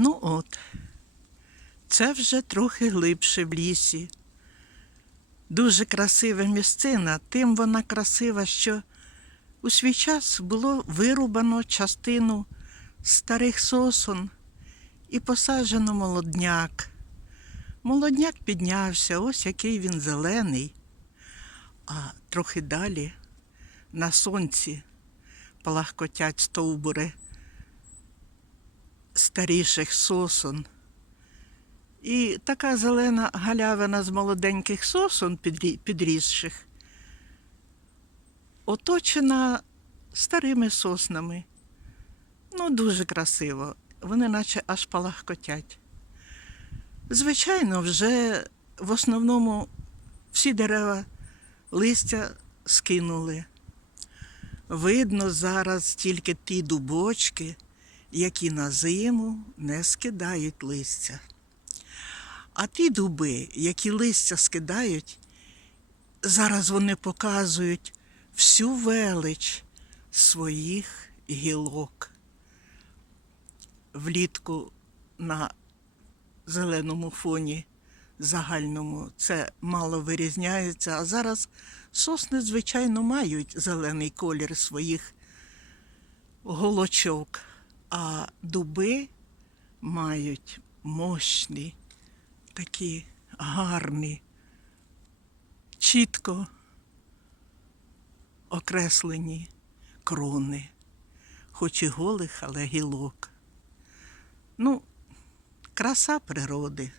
Ну от, це вже трохи глибше в лісі. Дуже красива місцина, тим вона красива, що у свій час було вирубано частину старих сосон і посаджено молодняк. Молодняк піднявся, ось який він зелений, а трохи далі на сонці палахкотять стовбури старіших сосон. І така зелена галявина з молоденьких сосон підрі- підрісших, оточена старими соснами. Ну, дуже красиво. Вони наче аж палахкотять. Звичайно, вже в основному всі дерева листя скинули. Видно зараз тільки ті дубочки, які на зиму не скидають листя. А ті дуби, які листя скидають, зараз вони показують всю велич своїх гілок. Влітку на зеленому фоні загальному це мало вирізняється, а зараз сосни, звичайно, мають зелений колір своїх голочок, а дуби мають мощні, такі гарні, чітко окреслені крони, хоч і голих, але гілок. Ну, краса природи.